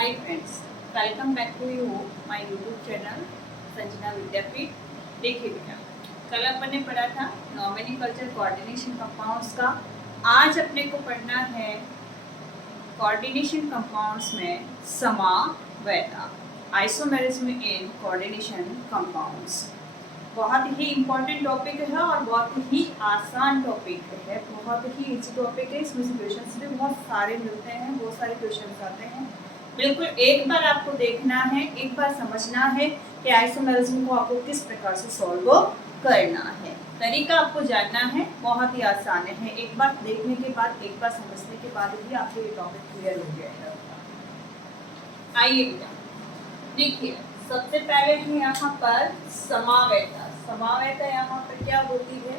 Hi friends, welcome back to you my YouTube channel Sanjana Vidyapeeth. देखिए बेटा, कल अपन ने पढ़ा था नॉमेनक्लेचर कोऑर्डिनेशन कंपाउंड्स का। आज अपने को पढ़ना है कोऑर्डिनेशन कंपाउंड्स में समावयता, आइसोमेरिज्म इन कोऑर्डिनेशन कंपाउंड्स। बहुत ही इम्पोर्टेंट टॉपिक है और बहुत ही आसान टॉपिक है, बहुत ही इजी टॉपिक है। इसमें से क्वेश्चंस भी बहुत सारे मिलते हैं, बहुत सारे क्वेश्चंस आते हैं। बिल्कुल एक बार आपको देखना है, एक बार समझना है कि आइसोमेरिज्म को आपको किस प्रकार से सॉल्व करना है। तरीका आपको जानना है, बहुत ही आसान है। एक बार देखने के बाद, एक बार समझने के बाद ही आपको ये टॉपिक क्लियर हो जाएगा। आइए बेटा, देखिए सबसे पहले है यहाँ पर समावयता। समावयता यहाँ पर क्या होती है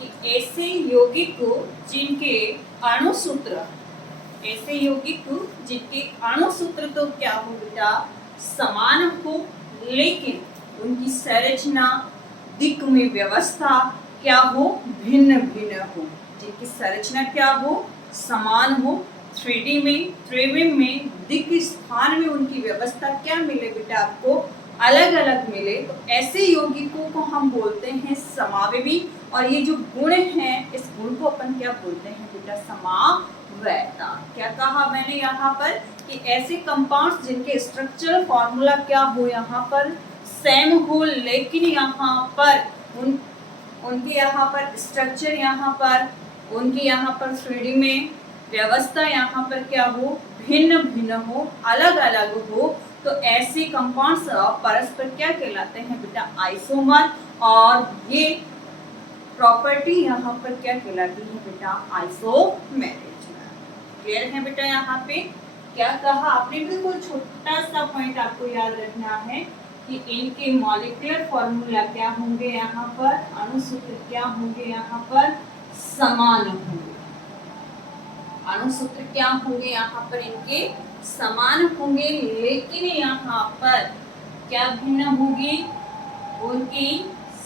कि ऐसे यौगिक को जिनके अणुसूत्र, ऐसे यौगिक जिनके अणुसूत्र तो क्या हो बेटा समान हो, लेकिन उनकी संरचना दिक् में व्यवस्था क्या हो भिन्न भिन्न हो। जिनकी संरचना क्या हो समान हो, 3D में, त्रिविम में, दिक् स्थान में उनकी व्यवस्था क्या मिले बेटा आपको अलग अलग मिले, तो ऐसे यौगिकों को हम बोलते हैं समावयवी। और ये जो गुण हैं, इस गुण को अपन क्या बोलते हैं बेटा समावयता। क्या कहा मैंने यहाँ पर कि ऐसे कंपाउंड्स जिनके स्ट्रक्चरल फॉर्मूला क्या हो यहाँ पर सेम हो, लेकिन यहाँ पर उनके यहाँ पर स्ट्रक्चर यहाँ पर उनकी यहाँ पर 3D में व्यवस्था यहाँ पर क्या हो भिन्न भिन्न हो, अलग अलग हो, तो ऐसे कंपाउंड्स परस्पर क्या कहलाते हैं बेटा आइसोमर। और ये प्रॉपर्टी यहाँ पर क्या कहलाती है बेटा आइसोमेरिज्म। क्लियर है बेटा। यहाँ पे क्या कहा आपने, बिल्कुल छोटा सा पॉइंट आपको याद रखना है कि इनके मॉलिक्यूलर फॉर्मूला क्या होंगे यहाँ पर, अणुसूत्र क्या होंगे यहाँ पर समान होंगे। अणुसूत्र क्या होंगे यहाँ पर इनके समान होंगे, लेकिन यहाँ पर क्या भिन्न होगी, उनकी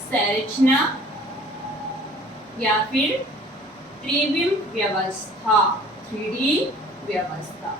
संरचना या फिर त्रिविम व्यवस्था, 3D व्यवस्था,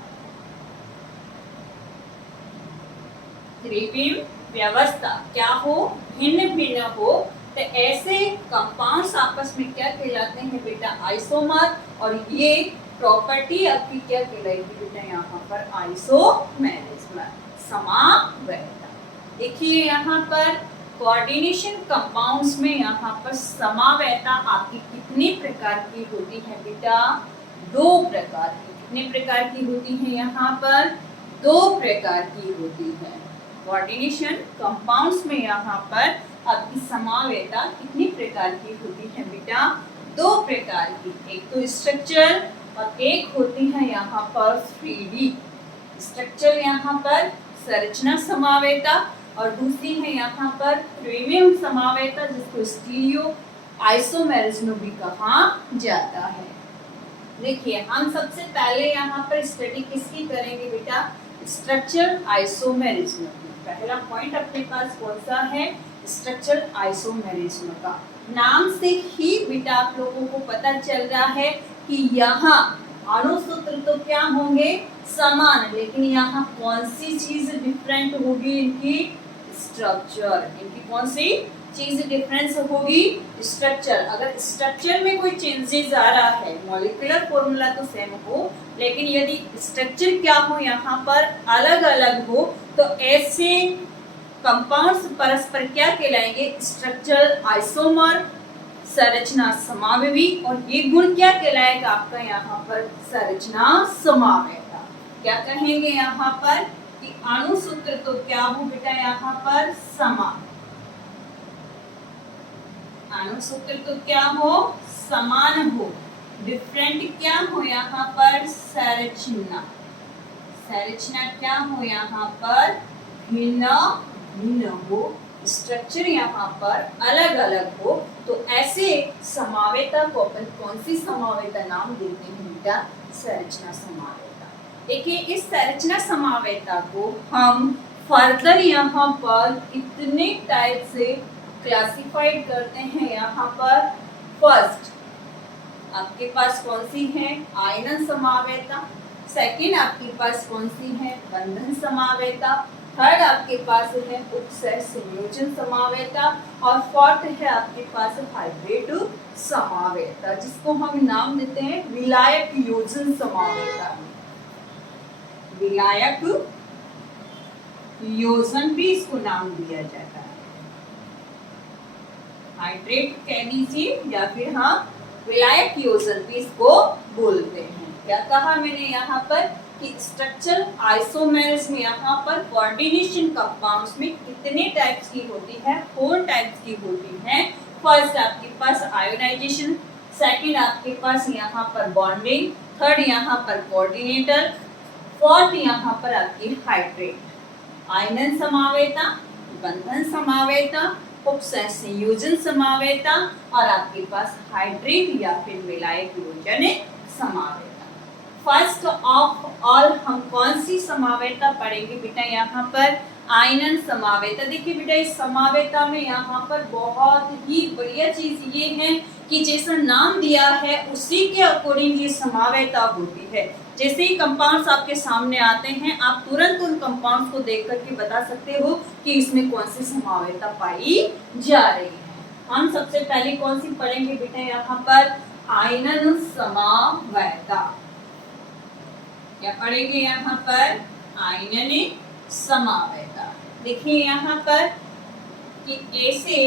त्रिविम व्यवस्था क्या हो भिन्न भिन्न हो। तो ऐसे कंपाउंड्स आपस में क्या कहलाते हैं बेटा आइसोमर। और ये प्रॉपर्टी आपकी क्या कहलाएगी बेटा यहाँ पर आइसोमेरिज्म, समावयता। देखिए यहाँ पर कोऑर्डिनेशन कंपाउंड्स में यहाँ पर समावयता आपकी कितने प्रकार की होती है बेटा, 2 प्रकार की। कितने प्रकार की होती है यहाँ पर 2 प्रकार की होती है। कोऑर्डिनेशन कंपाउंड्स में यहाँ पर आपकी समावयता कितनी प्रकार की होती है बेटा 2 प्रकार की। एक तो स्ट्रक्चर और एक होती है यहाँ पर 3D स्ट्रक्चर, यहाँ पर संरचना समावयता, और दूसरी है यहाँ पर त्रिविम समावयता, जिसको स्टीरियो आइसोमेरिज्म भी कहा जाता है। देखिए हम सबसे पहले यहाँ पर स्टडी किसकी करेंगे बेटा स्ट्रक्चर आइसोमेरिज्म की। पहला पॉइंट अपने पास कौन सा है स्ट्रक्चर आइसोमेरिज्म का। नाम से ही बेटा आप लोगों को पता चल रहा है कि यहाँ अणुसूत्र तो क्या होंगे समान, लेकिन यहाँ कौन सी चीज डिफरेंट होगी इनकी स्ट्रक्चर। इनकी कौन सी चीज डिफरेंस होगी स्ट्रक्चर। अगर स्ट्रक्चर में कोई चेंजेस आ रहा है, मॉलिक्यूलर फॉर्मूला तो सेम हो, लेकिन यदि स्ट्रक्चर क्या हो यहाँ पर अलग अलग हो, तो ऐसे कंपाउंड्स परस्पर क्या कहलाएंगे स्ट्रक्चर आइसोमर, संरचना समावयवी। और ये गुण क्या कहलाएगा आपका यहाँ पर संरचना समावयता। क्या कहेंगे यहाँ पर कि अणुसूत्र तो क्या हो बेटा यहाँ पर समान, अणुसूत्र तो क्या हो समान हो, डिफरेंट क्या हो यहाँ पर संरचना, संरचना क्या हो यहाँ पर भिन्न भिन्न हो, स्ट्रक्चर यहाँ पर अलग अलग हो। तो ऐसे समावयता को अपन कौन सी समावयता नाम देते हैं बेटा संरचना समावयता। देखिए इस संरचना समावयता को हम फर्दर यहाँ पर कितने टाइप से क्लासिफाइड करते हैं। यहाँ पर फर्स्ट आपके पास कौन सी है आयनन समावयता, सेकंड आपके पास कौन सी है, बंधन समावेता। थर्ड आपके पास है उपसय संयोजन समावेता और फोर्थ है आपके पास हाइब्रिड समावेता, जिसको हम नाम देते हैं विलायक योजन समावेता। विलायक योजन भी इसको नाम दिया जाता है, हाइड्रेट कह दीजिए या फिर हाँ विलायक योजन भी इसको बोलते हैं। क्या कहा मैंने यहाँ पर कि स्ट्रक्चर आइसोमेर्स में यहाँ पर कोऑर्डिनेशन कंपाउंड्स में कितने टाइप्स की होती है, 4 टाइप्स की होती है। फर्स्ट आपके पास आयोनाइजेशन, सेकंड आपके पास यहाँ पर बॉन्डिंग, थर्ड यहाँ पर कोऑर्डिनेटर, फोर्थ यहाँ पर आपकी हाइड्रेट। आयनन समावेता, बंधन समावेता, उपसय संयोजन समावेता और आपके पास हाइड्रेट या फिर विलायक योजन समावेता। फर्स्ट ऑफ ऑल हम कौन सी समावेता पढ़ेंगे बेटा, यहाँ पर आयनन समावेता। देखिए बेटा इस समावेता में यहाँ पर बहुत ही बढ़िया चीज ये है कि जैसा नाम दिया है उसी के अकॉर्डिंग ये समावेता होती है। जैसे ही कंपाउंड्स आपके सामने आते हैं आप तुरंत उन कंपाउंड्स को देख करके बता सकते हो कि इसमें कौन सी समावेता पाई जा रही है। हम सबसे पहले कौन सी पढ़ेंगे बेटा, यहाँ पर आयनन समावेता। क्या पढ़ेंगे यहाँ पर, आयनन समावेता। देखिए यहाँ पर कि ऐसे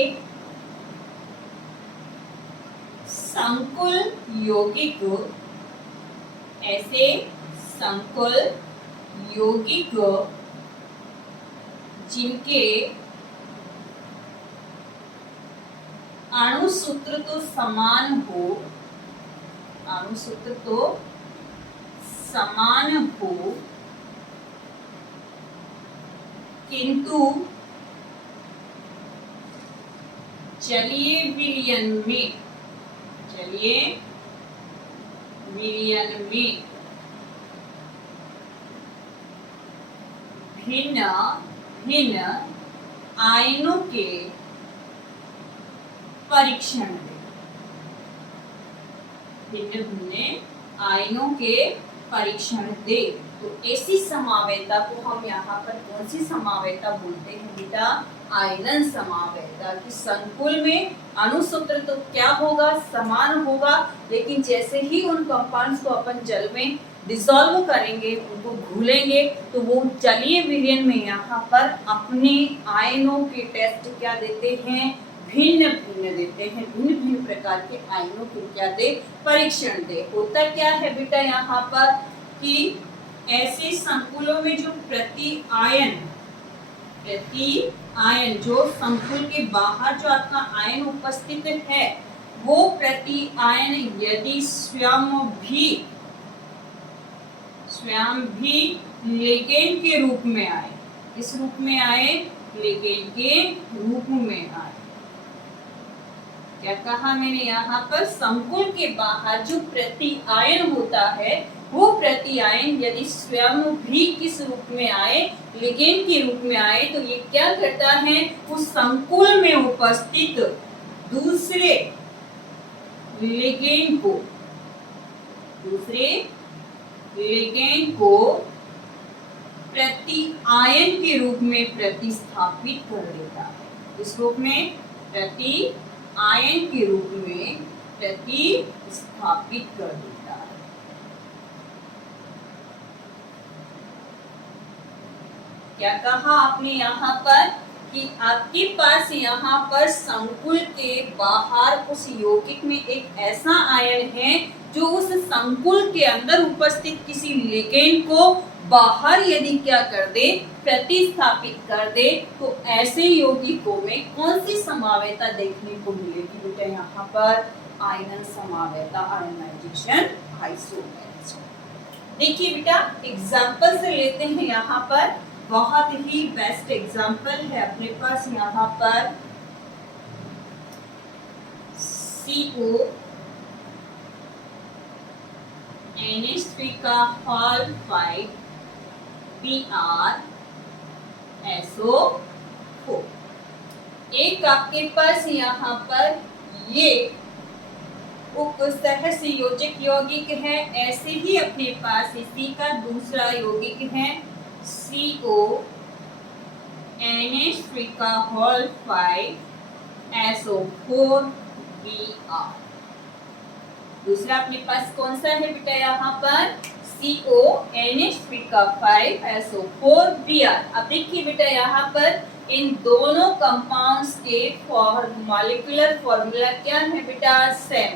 संकुल यौगिक, ऐसे संकुल यौगिक जिनके अणुसूत्र तो समान हो, अणुसूत्र तो समान हो किंतु जलीय विलयन में, जलीय विलयन में भिन्न भिन्न आयनों के परीक्षण दे, भिन्न भिन्न आयनों के परीक्षण दे। तो ऐसी समावेता को हम यहाँ पर कौन सी समावेता बोलते हैं बेटा, आयनन समावेता। कि संकुल में अणुसूत्र तो क्या होगा, समान होगा, लेकिन जैसे ही उन कंपाउंड्स को अपन जल में डिसॉल्व करेंगे, उनको घुलेंगे, तो वो जलीय विलयन में यहाँ पर अपने आयनों के टेस्ट क्या देते हैं, भिन्न भिन्न देते हैं, भिन्न भिन्न प्रकार के आयनों के क्या दे, परीक्षण दे। होता क्या है बेटा यहाँ पर कि ऐसे संकुलों में जो प्रति आयन जो संकुल के बाहर जो आपका आयन उपस्थित है, वो प्रति आयन यदि स्वयं भी लिगेंड के रूप में आए, किस रूप में आए, लिगेंड के रूप में आए। क्या कहा मैंने यहाँ पर, संकुल के बाहर जो प्रति आयन होता है वो प्रति आयन यदि स्वयं भी किस रूप में आए, लिगेंड के रूप में आए, तो ये क्या करता है, उस संकुल में उपस्थित दूसरे लिगेंड को प्रति आयन के रूप में प्रतिस्थापित कर देता है। इस रूप में प्रति आयन के रूप में प्रतिस्थापित कर देता है। क्या कहा आपने यहाँ पर कि आपके पास यहाँ पर संकुल के बाहर उस यौगिक में एक ऐसा आयन है जो उस संकुल के अंदर उपस्थित किसी लिगेंड को बाहर यदि क्या कर दे, प्रतिस्थापित कर दे, तो ऐसे यौगिकों में कौन सी समावेता देखने को मिलेगी बेटा, यहाँ पर आयनन समावेता, आयनाइजेशन, आइसोमेर्स। देखिए बेटा एग्जांपल से लेते हैं, यहाँ पर बहुत ही बेस्ट एग्जांपल है अपने पास, यहाँ पर CO NH3 का सल्फाइड BrSO4। एक आपके पास यहाँ पर ये सहसंयोजक यौगिक है। ऐसे ही अपने पास इसी का दूसरा यौगिक है CONH3 का होल 5SO4Br। दूसरा अपने पास कौन सा है बेटा यहाँ पर CONH3 का 5SO4Br। अब देखिए बेटा यहाँ पर इन दोनों कंपाउंड्स के मॉलिक्यूलर फॉर्मूला क्या है बेटा सेम।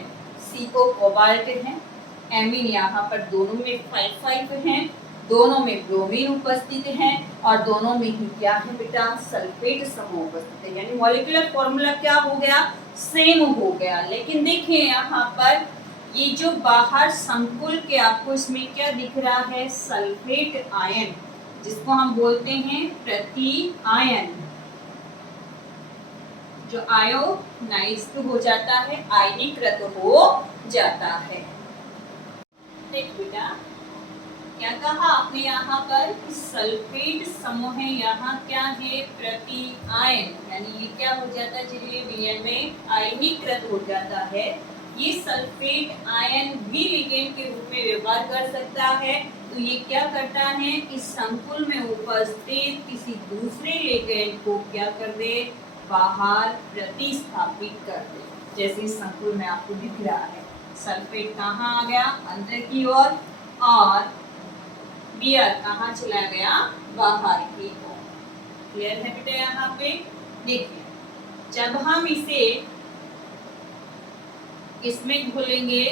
CO कोबाल्ट है, एमीन यहाँ पर दोनों में 5 है, दोनों में ब्रोमीन उपस्थित है और दोनों में ही क्या है बेटा सल्फेट समूह उपस्थित है। यानी मॉलिक्यूलर फॉर्मूला क्या हो गया सेम हो गया। लेकिन देखिए यहाँ पर ये जो बाहर संकुल के आपको इसमें क्या दिख रहा है सल्फेट आयन, जिसको हम बोलते हैं प्रति आयन, जो आयोनाइज्ड हो जाता है, आयनीकृत हो जाता है। देख बेटा क्या कहा आपने यहाँ पर सल्फेट समूह है, यहाँ क्या है प्रति आयन, यानी ये क्या हो जाता है जलीय विलयन में आयनीकृत हो जाता है। ये सल्फेट आयन भी लिगेंड के रूप में व्यवहार कर सकता है। तो ये क्या करता है इस संकुल में उपस्थित किसी दूसरे लिगेंड को क्या कर दे बाहर प्रतिस्थापित कर दे। जैसे इस संकुल में आपको दिख रहा है सल्फेट कहाँ आ गया अंदर की ओर और Br कहाँ चला गया बाहर की ओर। क्लियर है बेटा यहाँ पे। देखिए जब हम इसे इसमें घोलेंगे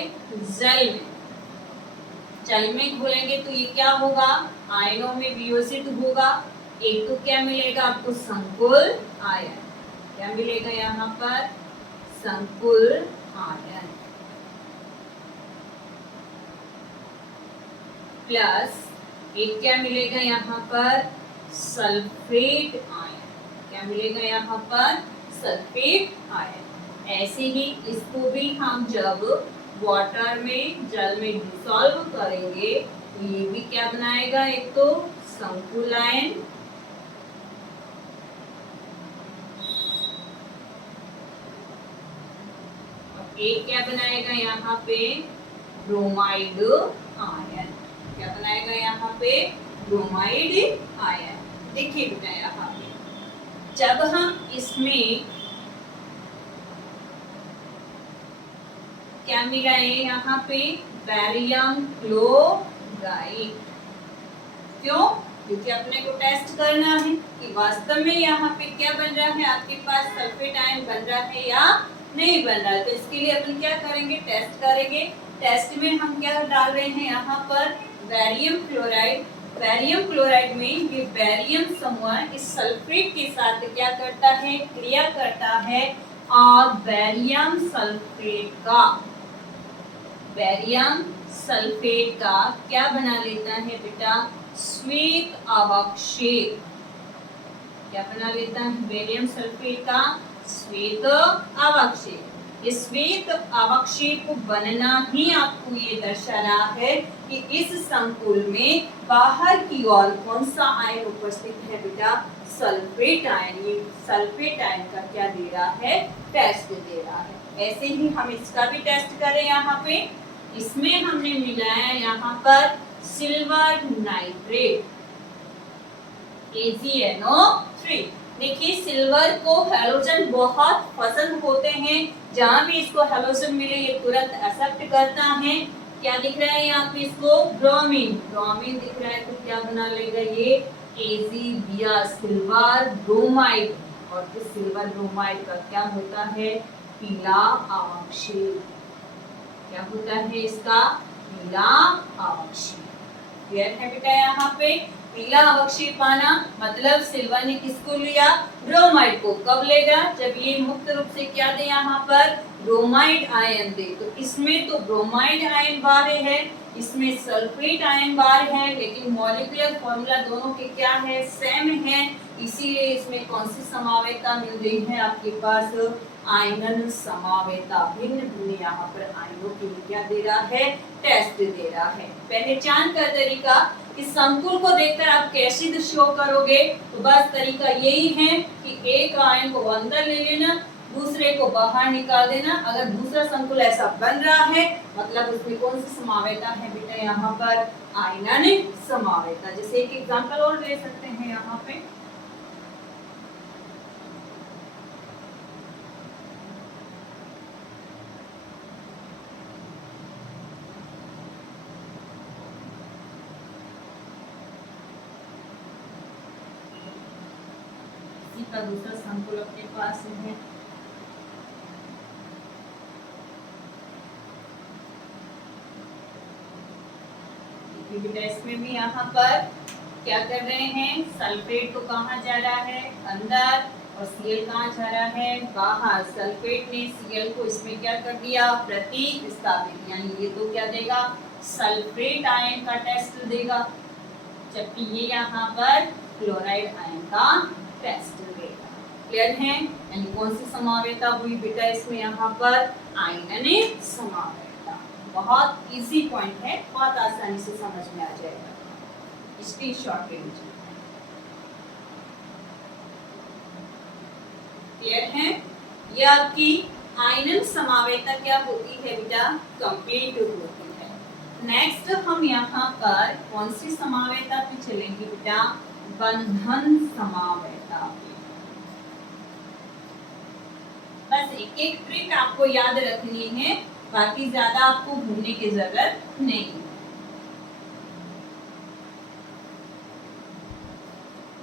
जल में घोलेंगे तो ये क्या होगा आयनों में वियोजित होगा। एक तो क्या मिलेगा आपको संकुल आयन, क्या मिलेगा यहाँ पर संकुल आयन प्लस एक क्या मिलेगा यहाँ पर सल्फेट आयन, क्या मिलेगा यहाँ पर सल्फेट आयन। ऐसे ही इसको भी हम जब वाटर में जल में डिसॉल्व करेंगे तो ये भी क्या बनाएगा एक तो संकुल आयन और एक क्या बनाएगा यहाँ पे ब्रोमाइड आयन। क्या बनाएगा यहाँ पे ब्रोमाइड आयन। देखिए बेटा यहाँ पे जब हम इसमें क्या मिलाए यहाँ पे बैरियम क्लोराइड। क्यों? क्योंकि अपने को टेस्ट करना है कि वास्तव में यहाँ पे क्या बन रहा है आपके पास सल्फेट आयन बन रहा है या नहीं बन रहा है। तो इसके लिए अपन क्या करेंगे टेस्ट करेंगे। टेस्ट में हम क्या डाल रहे हैं यहाँ पर बैरियम क्लोराइड। बैरियम क्लोराइड में ये बैरियम समूह इस सल्फेट के साथ क्या करता है क्रिया करता है और बैरियम सल्फेट का क्या बना लेता है बेटा श्वेत अवक्षेप। क्या बना लेता है बैरियम सल्फेट का श्वेत अवक्षेप। ये श्वेत अवक्षेप बनना ही आपको ये दर्शा रहा है कि इस संकुल में बाहर की ओर कौन सा आयन उपस्थित है बेटा सल्फेट आयन। ये सल्फेट आयन का क्या दे रहा है टेस्ट दे रहा है। ऐसे ही हम इसका भी टेस्ट करें। यहाँ पे इसमें हमने मिलाया यहाँ पर सिल्वर नाइट्रेट AgNO3। देखिए सिल्वर को हैलोजन बहुत पसंद होते हैं, जहां भी इसको हैलोजन मिले ये तुरंत एक्सेप्ट करता है। क्या दिख रहा है यहाँ पे इसको ब्रोमीन दिख रहा है तो क्या बना लेगा ये AgBr सिल्वर ब्रोमाइड। और इस सिल्वर ब्रोमाइड का क्या होता है पीला अवक्षेप। क्या होता है इसका पीला अवक्षेप। क्लियर है बेटा यहाँ पे पीला अवक्षेप आना मतलब सिल्वर ने किसको लिया ब्रोमाइड को। कब लेगा जब ये मुक्त रूप से क्या दे यहाँ पर ब्रोमाइड आयन दे। तो इसमें तो ब्रोमाइड आयन बाहर है, इसमें सल्फेट आयन बाहर है, लेकिन मॉलिक्यूलर फॉर्मूला दोनों के क्या है सेम है। इसीलिए इसमें कौन सी समावेता मिल रही है आपके पास आयनन समावेता। भिन्न भिन्न यहाँ पर आयनों के लिए क्या दे रहा है टेस्ट दे रहा है। पहचान का तरीका इस संकुल को देखकर आप कैसे शो करोगे तो बस तरीका यही है कि एक आयन को अंदर ले लेना दूसरे को बाहर निकाल देना। अगर दूसरा संकुल ऐसा बन रहा है मतलब उसमें कौन सी समावेता है बेटा, यहाँ पर आयनन समावेता। जैसे एक एग्जांपल और ले सकते हैं यहाँ पे, इसी का दूसरा संकुल अपने पास है। बेटा इसमें भी यहाँ पर क्या कर रहे हैं, सल्फेट तो कहाँ जा रहा है, अंदर, और Cl कहाँ जा रहा है, बाहर। सल्फेट ने Cl को इसमें क्या कर दिया, प्रतिस्थापित, यानी ये तो क्या देगा, सल्फेट आयन का टेस्ट देगा, जबकि ये यहाँ पर क्लोराइड आयन का टेस्ट देगा। क्लियर है? यानी कौन सी समावेता हुई बेटा इसमें, यहाँ पर आयनन समावेता। बहुत इजी पॉइंट है, बहुत आसानी से समझ में आ जाएगा, इसकी शॉर्ट रेंज। क्लियर है? ये आपकी आयनन समावेता क्या होती है बेटा, कंप्लीट होती है। नेक्स्ट हम यहाँ पर कौन सी समावेता पे चलेंगे बेटा, बंधन समावेता पे। बस एक एक ट्रिक आपको याद रखनी है, बाकी ज्यादा आपको घूमने की जरूरत नहीं है।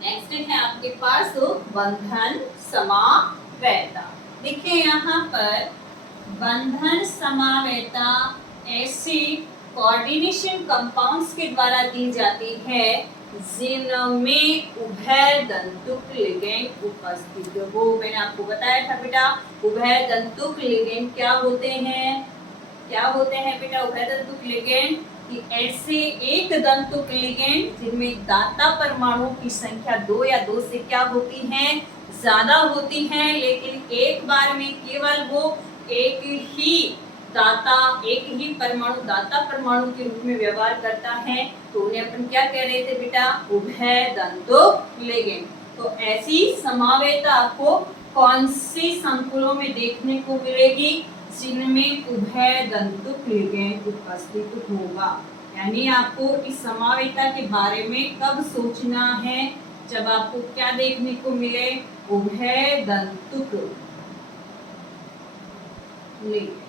नेक्स्ट है आपके पास बंधन समावेता। देखिए यहाँ पर बंधन समावेता ऐसी कोऑर्डिनेशन कंपाउंड्स के द्वारा दी जाती है जिनमें उभय दंतुक लिगेंड उपस्थित हो। मैंने आपको बताया था बेटा, उभय दंतुक लिगेंड क्या होते हैं, क्या होते हैं बेटा उभय दंतुक लिगेंड, कि ऐसे एक दंतुक लिगेंड जिनमें दाता परमाणु की संख्या 2 या 2 से क्या होती है, ज्यादा होती है, लेकिन एक बार में केवल वो एक ही दाता, एक ही परमाणु दाता परमाणु के रूप में व्यवहार करता है, तो उन्हें अपन क्या कह रहे थे बेटा, उभय दंतुक लिगेंड। तो ऐसी समावेता आपको कौन सी संकुलों में देखने को मिलेगी, जिनमें उभय दंतुक लिगेंड उपस्थित होगा। यानी आपको इस समावेता के बारे में कब सोचना है, जब आपको क्या देखने को मिले, उभय दंतुक लिगेंड।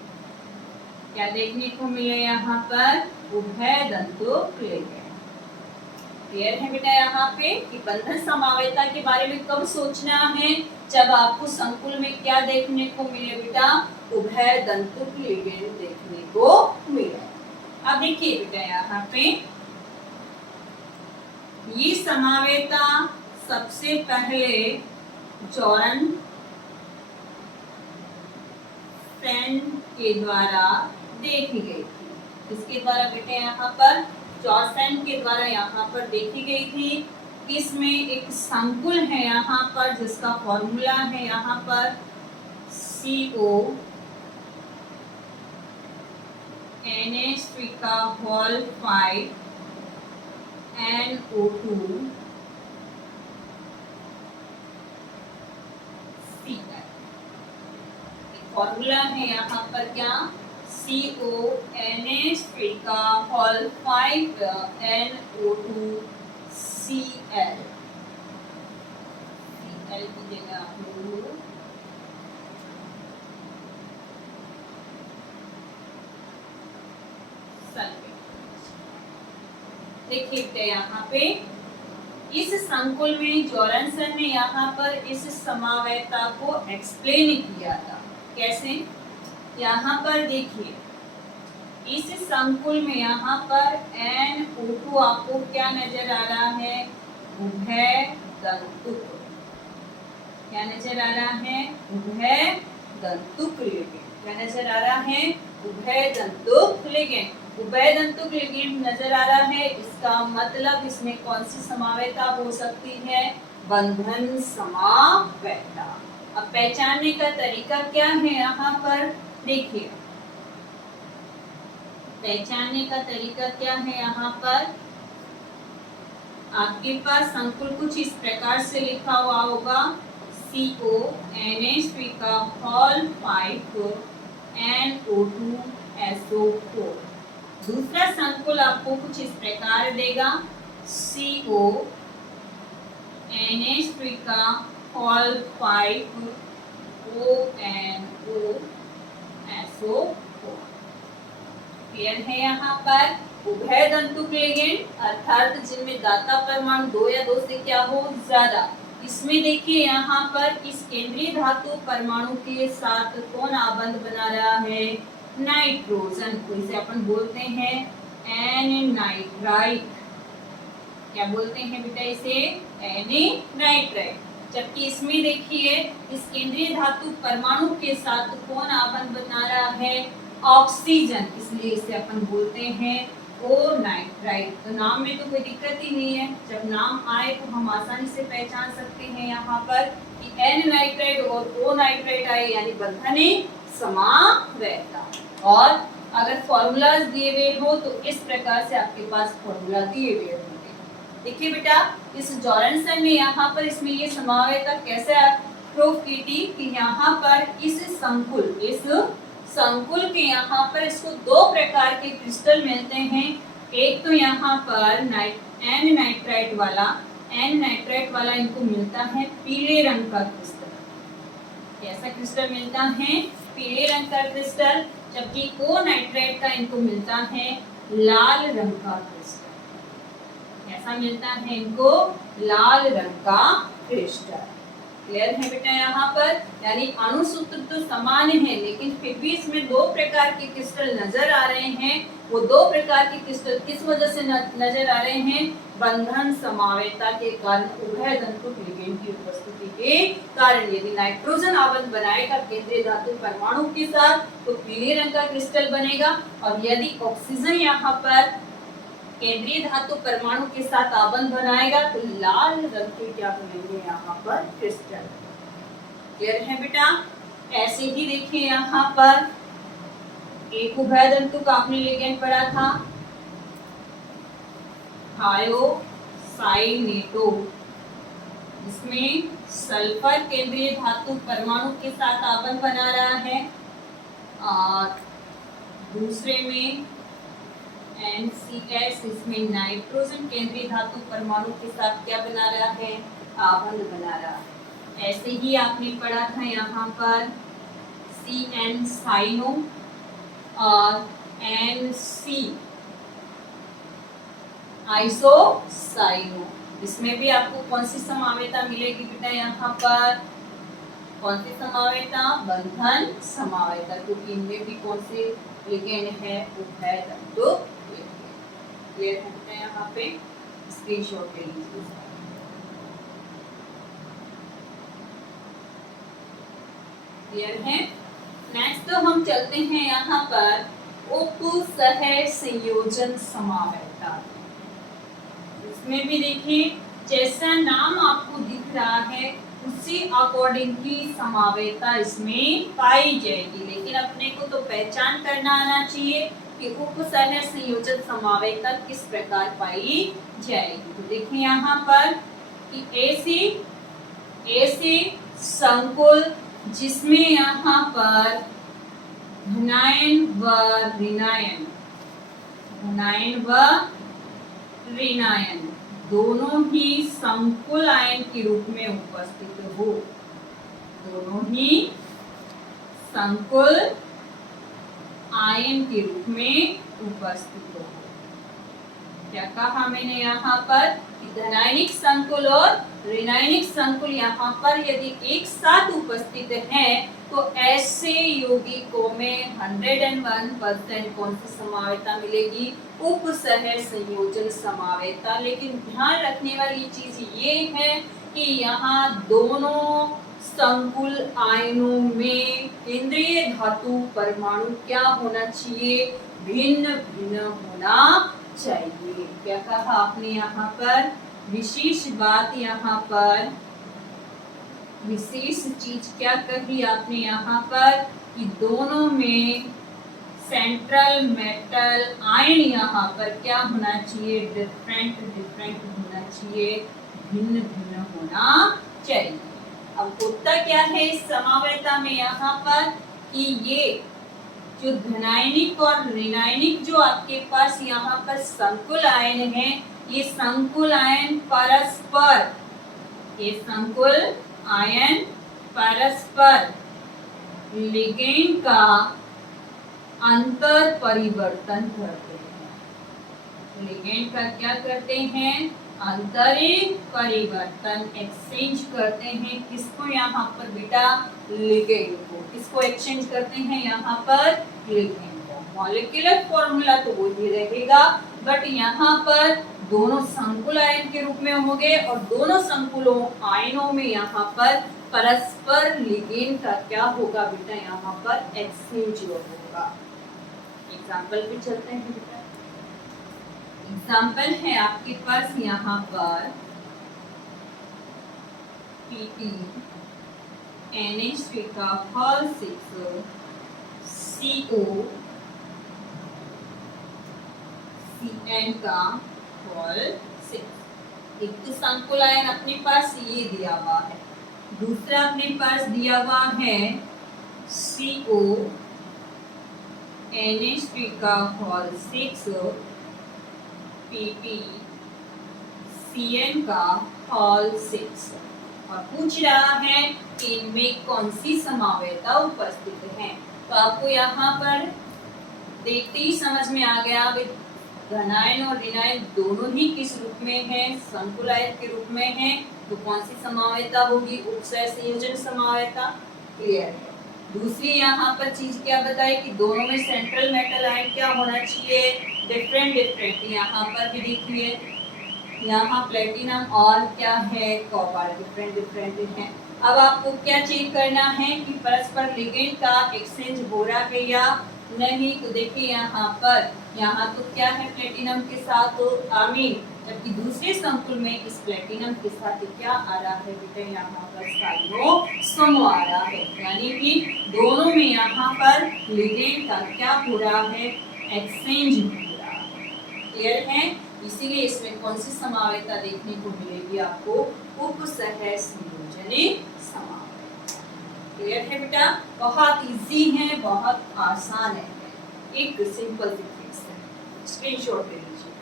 क्या देखने को मिले यहाँ पर, उभय दंतुक लिगेंड। क्लियर है बेटा यहाँ पे कि बंधन समावेता के बारे में कब सोचना है, जब आपको संकुल में क्या देखने को मिले बेटा, उभय दंतुक लिगेंड देखने को मिले। अब देखिए बेटा यहाँ पे ये समावेता सबसे पहले जॉर्डन के द्वारा देखी गई थी। इसके द्वारा बेटे यहाँ पर जॉर्डन के द्वारा यहाँ पर देखी गई थी। इसमें एक संकुल है यहाँ पर जिसका फॉर्मूला है यहाँ पर CO NH3 का होल 5 NO2 Cl। फॉर्मूला है यहाँ पर क्या, CONH3 का होल 5 NO2 Cl। Cl की जगह आप लोग देखिए यहाँ पे इस संकुल में जॉर्डन ने यहाँ पर इस समावेता को एक्सप्लेन किया था। कैसे, यहाँ पर देखिए इस संकुल में यहाँ पर NO2 आपको क्या नजर आ रहा है, उभय दंतुक। क्या नजर आ रहा है, उभय दंतुक लिगेंड। क्या नजर आ रहा है, उभय दंतुक लिगेंड। उभय दंतुक लिगेंड नजर आ रहा है, इसका मतलब इसमें कौन सी समावेता हो सकती है, बंधन समावेता। अब पहचानने का तरीका क्या है यहाँ पर देखिए, पहचानने का तरीका क्या है यहाँ पर, आपके पास संकुल कुछ इस प्रकार से लिखा हुआ होगा CONH3 का होल 5 NO2SO4। दूसरा संकुल आपको कुछ इस प्रकार देगा, CONH3 का होल 5 ONOSO4। क्लियर है यहाँ पर? उभय दंतुक लिगेंड अर्थात जिनमें दाता परमाणु 2 या 2 से क्या हो ज्यादा। इसमें देखिए यहाँ पर इस केंद्रीय धातु परमाणु के साथ कौन आबंध बना रहा है? नाइट्रोजन को इसे अपन बोलते हैं एन नाइट्राइट। क्या बोलते हैं बेटा इसे? An nitrite. जबकि इसमें देखिए इस केंद्रीय धातु परमाणु के साथ कौन आबंध बना रहा है? ऑक्सीजन, इसलिए इसे अपन बोलते हैं ओ नाइट्राइट। तो नाम में तो कोई दिक्कत ही नहीं है, जब नाम आए तो हम आसानी से पहचान सकते हैं यहाँ पर कि एन नाइट्राइट और ओ नाइट्राइट आए यानी बंधन समावैता। और अगर फॉर्मूलाज दिए हुए हो तो इस प्रकार से आपके पास फॉर्मूला दिए हुए होंगे। देखिए बेटा इस जॉरेंसन ने यहाँ पर इसमें ये समावैता कैसे प्रूव की थी कि यहाँ पर इस संकुल के यहाँ पर इसको 2 प्रकार के क्रिस्टल मिलते हैं। एक तो यहाँ पर एन नाइट्राइट वाला इनको मिलता है पीले रंग का क्रिस्टल। ऐसा क्रिस्टल मिलता है पीले रंग का क्रिस्टल, जबकि ओ नाइट्राइट का इनको मिलता है लाल रंग का क्रिस्टल। ऐसा मिलता है इनको लाल रंग का क्रिस्टल। क्लियर है बेटा यहाँ पर? यानी अणुसूत्र तो समान है लेकिन फिर भी इसमें 2 प्रकार के क्रिस्टल नजर आ रहे हैं। वो 2 प्रकार के क्रिस्टल किस वजह से नजर आ रहे हैं? बंधन समावैता के कारण, उभय दंतुक लिगेंड की उपस्थिति के कारण। यदि नाइट्रोजन आबंध बनाएगा केंद्रीय धातु परमाणु के साथ तो पीले रंग का क्रिस्टल बनेगा, और यदि ऑक्सीजन यहाँ पर केंद्रीय धातु परमाणु के साथ आबंध बनाएगा तो लाल रंग के क्या बनेंगे यहाँ पर? क्रिस्टल। क्लियर है बेटा? ऐसे ही देखिए यहाँ पर एक उभय दंतुक आपने लिगेंड पढ़ा था थायोसाइनेटो, इसमें सल्फर केंद्रीय धातु परमाणु के साथ आबंध बना रहा है, और दूसरे में NCS, इसमें नाइट्रोजन केंद्रीय धातु परमाणु के साथ क्या बना रहा है? आबंध बना रहा है। ऐसे ही आपने पढ़ा था यहाँ पर CN साइनो और NC आइसोसाइनो। इसमें भी आपको कौन सी समावैता मिलेगी बेटा? यहाँ पर कौन सी समावैता? बंधन समावैता, क्योंकि इनमें भी कौन से लिगेंड है? उभय दंतुक। क्लियर है यहाँ पे? स्क्रीनशॉट ले लीजिए। क्लियर है? नेक्स्ट तो हम चलते हैं यहाँ पर उपसह संयोजन समावैता। इसमें भी देखिए जैसा नाम आपको दिख रहा है उसी अकॉर्डिंग की समावैता इसमें पाई जाएगी, लेकिन अपने को तो पहचान करना आना चाहिए कि उपसह संयोजन समावैता किस प्रकार पाई जाएगी। तो देखिए यहाँ पर कि ऐसी संकुल जिसमें यहाँ पर धनायन व ऋणायन दोनों ही संकुल आयन के रूप में उपस्थित हो। दोनों ही संकुल आयन के रूप में उपस्थित हो। क्या कहा मैंने यहाँ पर? धनायनिक संकुल और ऋणायनिक संकुल यहाँ पर यदि एक साथ उपस्थित हैं तो ऐसे यौगिकों में 101% कौन सी समावैता मिलेगी? उपसह संयोजन समावैता। लेकिन ध्यान रखने वाली चीज ये है कि यहाँ दोनों संकुल आयनों में केंद्रीय धातु परमाणु क्या होना चाहिए? भिन्न भिन्न होना चाहिए। क्या कहा आपने यहाँ पर? विशेष बात यहाँ पर, विशेष चीज क्या कही आपने यहाँ पर कि दोनों में सेंट्रल मेटल आयन यहाँ पर क्या होना चाहिए? डिफरेंट होना चाहिए, भिन्न भिन्न होना चाहिए। अब होता क्या है इस समावयता में यहाँ पर कि ये जो धनायनिक और ऋणायनिक जो आपके पास यहाँ पर संकुल आयन है, ये संकुल आयन परस्पर, ये संकुल आयन परस्पर लिगेंड का अंतर परिवर्तन करते हैं। लिगेंड का क्या करते हैं? आंतरिक परिवर्तन, एक्सचेंज करते हैं। किसको यहाँ पर बेटा? लिगेंड को। किसको एक्सचेंज करते हैं यहाँ पर? लिगेंड को। मॉलिक्यूलर फॉर्मूला तो वो ही रहेगा, बट यहाँ पर दोनों संकुल आयन के रूप में होंगे और दोनों संकुलों आयनों में यहाँ पर परस्पर लिगेंड का क्या होगा बेटा? यहाँ पर एक्सचेंज होगा। एग्जाम्पल पे चलते हैं बेटा। एग्जाम्पल है आपके पास यहाँ पर PP NH3 का होल 6 CO CN का होल 6। एक तो संकुल आयन अपने पास ये दिया हुआ है, दूसरा अपने पास दिया हुआ है CO NH3 का होल 6 PP CN का होल 6 और पूछ रहा है कि इनमें कौन सी समावयता उपस्थित है। तो आपको यहाँ पर देखते ही समझ में आ गया धनायन और ऋणायन दोनों ही किस रूप में है? संकुल आयन के रूप में है। तो कौन सी समावयता होगी? उपसय संयोजन समावयता। क्लियर है। दूसरी यहाँ पर चीज क्या बताई कि दोनों में सेंट्रल मेटल आयन क्या होना चाहिए? Different different. यहाँ पर भी देखिए, यहाँ प्लेटिनम और क्या है? कॉपर। डिफरेंट डिफरेंट है। अब आपको क्या चेक करना है कि परस्पर लिगेंड का एक्सचेंज हो रहा है या नहीं। तो देखिए यहाँ पर, यहाँ तो क्या है? प्लेटिनम के साथ तो आमीन, जबकि दूसरे संकुल में इस प्लेटिनम के साथ क्या आ रहा है बेटा? यहाँ पर साइनोसमो आ रहा है, यानी कि दोनों में यहाँ पर लिगेंड का क्या हो रहा है? एक्सचेंज हो रहा है। क्लियर है। इसीलिए इसमें कौन सी समावयता देखने को मिलेगी आपको? उपसह संयोजनी समावयता। क्लियर है बेटा। बहुत इजी है, बहुत आसान है, एक सिंपल ट्रिक्स है, स्क्रीनशॉट ले लीजिए।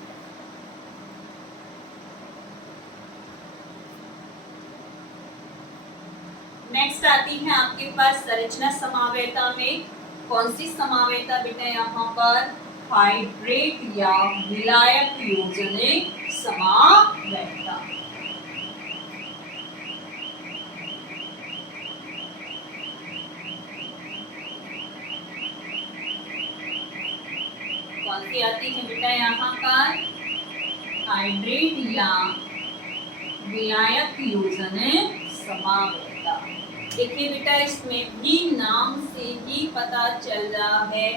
नेक्स्ट आती है आपके पास संरचना समावयता में कौन सी समावयता बेटा? यहाँ पर हाइड्रेट या विलायक योजनिक समावयता। कौन सी आती है बेटा यहाँ पर? हाइड्रेट या विलायक योजनिक समावयता। देखिए बेटा, इसमें भी नाम से ही पता चल रहा है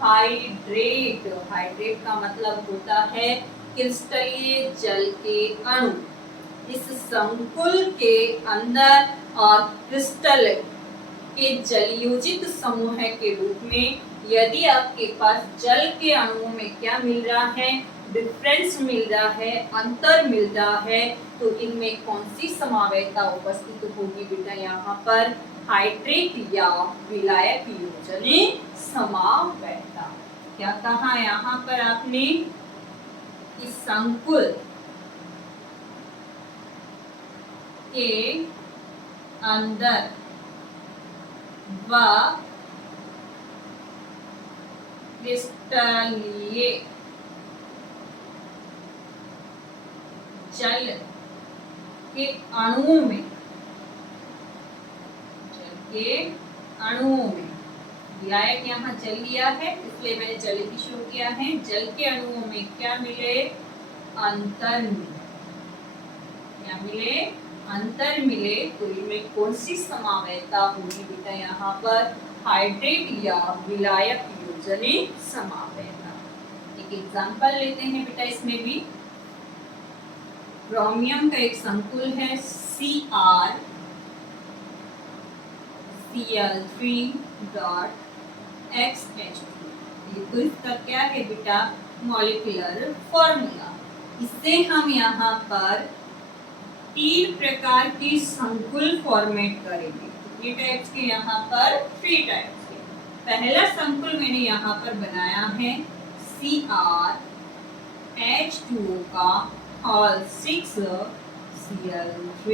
हाइड्रेट। हाइड्रेट का मतलब होता है क्रिस्टलीय जल के अणु। इस संकुल के अंदर और क्रिस्टल के जलयोजित समूह के रूप में यदि आपके पास जल के अणुओं में क्या मिल रहा है? डिफरेंस मिल रहा है, अंतर मिल रहा है, तो इनमें कौन सी समावयता उपस्थित होगी बेटा? यहाँ पर हाइड्रेट या विलायक योजनिक समावयता। क्या कहा यहाँ पर आपने? इस संकुल के अंदर व क्रिस्टलीय जल के अणुओं में, जल के अणुओं में, विलायक यहाँ जल लिया है इसलिए मैंने जल की शो किया है। जल के अणुओं में क्या मिले? अंतर मिले। क्या मिले? अंतर मिले। तो इनमें कौन सी समावयता होगी बेटा? यहाँ पर हाइड्रेट या विलायक योजनिक समावयता। एक एग्जांपल लेते हैं बेटा। इसमें भी ब्रोमियम का एक संकुल है Cr Cl3.XH2। ये तो इसका क्या है बेटा? Molecular formula. इससे हम यहाँ पर तीन प्रकार की संकुल फॉर्मेट करेंगे। कितने टाइप्स के? यहाँ पर 3 टाइप्स के। पहला संकुल मैंने यहाँ पर बनाया है CrH2O का ऑल 6 Cl3।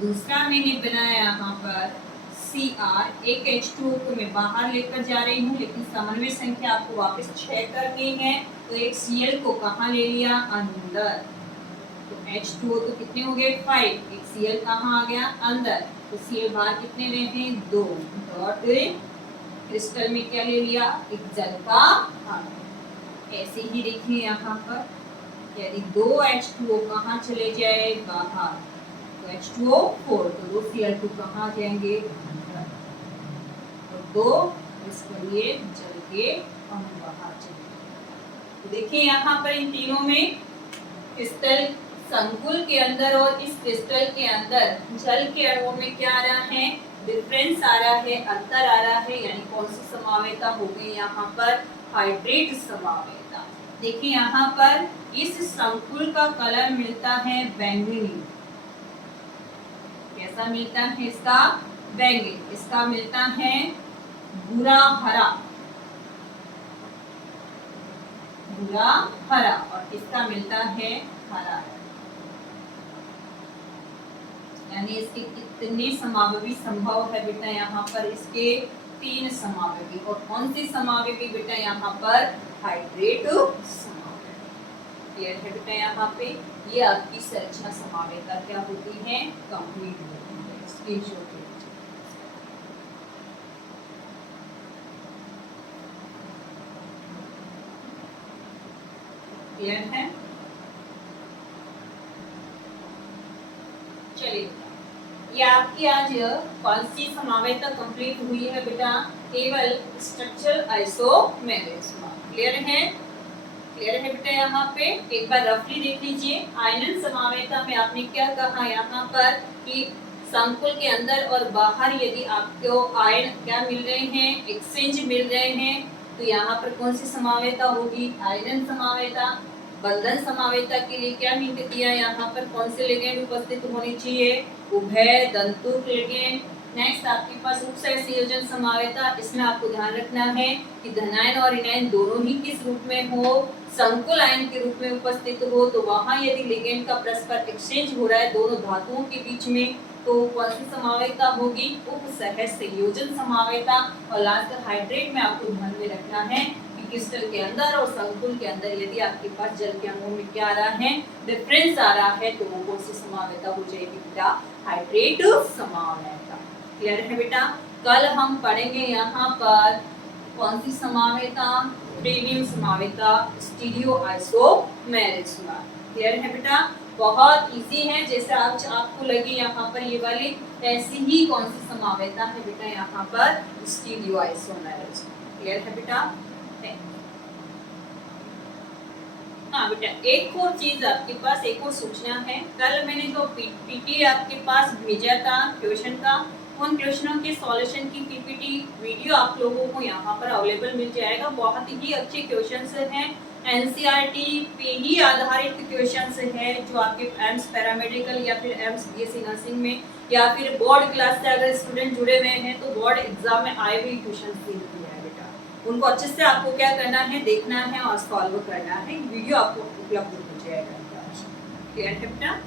दूसरा मैंने बनाया यहाँ पर Cr, एक H2O को मैं बाहर लेकर जा रही हूँ, लेकिन समन्वय संख्या आपको वापस 6 करनी है, तो एक Cl को कहाँ ले लिया? अंदर। तो H2O तो कितने हो गए? 5। एक Cl कहाँ आ गया? अंदर। तो Cl बाहर कितने रहे? 2। डॉट क्रिस्टल में क्या ले लिया? एक जल का अणु। ऐसे ही देखिए यहाँ पर, यदि 2 H2O कहाँ चले जाए? बाहर, तो H2O 4, तो 2 Cl2 कहाँ जाएंगे? तो 2 इसके लिए जल के अणु बाहर चले। तो देखिए यहाँ पर इन तीनों में क्रिस्टल संकुल के अंदर और इस क्रिस्टल के अंदर जल के अणुओं में क्या आ रहा है? डिफरेंस आ रहा है, अंतर आ रहा है। यानी कौन सी समावेता हो गई यहाँ पर? हाइड्रेट समावेता। देखिए यहाँ पर इस संकुल का कलर मिलता है बैंगनी। कैसा मिलता है इसका? बैंगनी। इसका मिलता है भूरा हरा, भूरा हरा, और इसका मिलता है हरा। यानी इसके कितने समावयवी संभव है बेटा? यहाँ पर इसके 3 समावयवी। और कौन सी समावयवी बेटा? यहाँ पर हाइड्रेट समावयवी। क्लियर है बेटा? यहाँ पे ये आपकी संरचना समावेता क्या होती है? कंप्लीट होती है। स्क्रीनशॉट क्लियर है? चलिए, ये आपकी आज कौन सी समावेता कंप्लीट हुई है बेटा? केवल स्ट्रक्चरल आइसोमेरिज्म। क्लियर है? क्लियर है बेटा? यहाँ पे एक बार रफली देख लीजिए। आयनन समावेता में आपने क्या कहा यहाँ पर कि संकुल के अंदर और बाहर यदि आपको आयन क्या मिल रहे हैं? एक्सचेंज मिल रहे हैं, तो यहाँ पर कौन सी समावेता होगी? आयनन समावेता। बंधन समावेता के लिए क्या हिंट दिया? यहाँ पर कौन से लिगेंड उपस्थित होने चाहिए? उभय दंतुक लिगेंड। नेक्स्ट आपके पास उपसय संयोजन समावेता। इसमें आपको ध्यान रखना है कि धनायन और ऋणायन दोनों ही किस रूप में हो? संकुल आयन के रूप में उपस्थित हो। तो वहां यदि लिगेंड का परस्पर एक्सचेंज हो रहा है दोनों धातुओं के बीच में, तो कौन सी समावेता होगी? उपसह संयोजन समावेता। और लास्ट हाइड्रेट में आपको ध्यान में रखना है कि क्रिस्टल के अंदर और संकुल के अंदर यदि आपके पास जल के अणुओं में क्या आ रहा है? डिफरेंस आ रहा है, तो वो कौन सी समावेता हो जाएगी बेटा? हाइड्रेट समावेता। क्लियर है बेटा? कल हम पढ़ेंगे यहाँ पर कौन सी समावेता? प्रीमियम समावेता, स्टीरियो आइसोमेरिज्म। क्लियर है बेटा? बहुत इजी है, जैसे आज आपको लगी यहाँ पर ये वाली, ऐसी ही कौन सी समावेता है बेटा? यहाँ पर स्टीरियो आइसोमेरिज्म। क्लियर है बेटा? हाँ बेटा, एक और चीज आपके पास, एक और सूचना है। कल मैंने जो पीपीटी आपके पास भेजा था क्वेश्चन का, उन क्वेश्चनों के सॉल्यूशन की पीपीटी वीडियो आप लोगों को यहाँ पर अवेलेबल मिल जाएगा। बहुत ही अच्छे क्वेश्चंस हैं, एनसीईआरटी पे ही आधारित क्वेश्चंस है, जो आपके एम्स पैरामेडिकल या फिर एम्स बीएससी नर्सिंग में या फिर बोर्ड क्लास से अगर स्टूडेंट जुड़े हुए हैं तो बोर्ड एग्जाम में आए हुए क्वेश्चन भी है बेटा। उनको अच्छे से आपको क्या करना है? देखना है और सॉल्व करना है। वीडियो आपको उपलब्ध हो जाएगा। क्लियर है बेटा?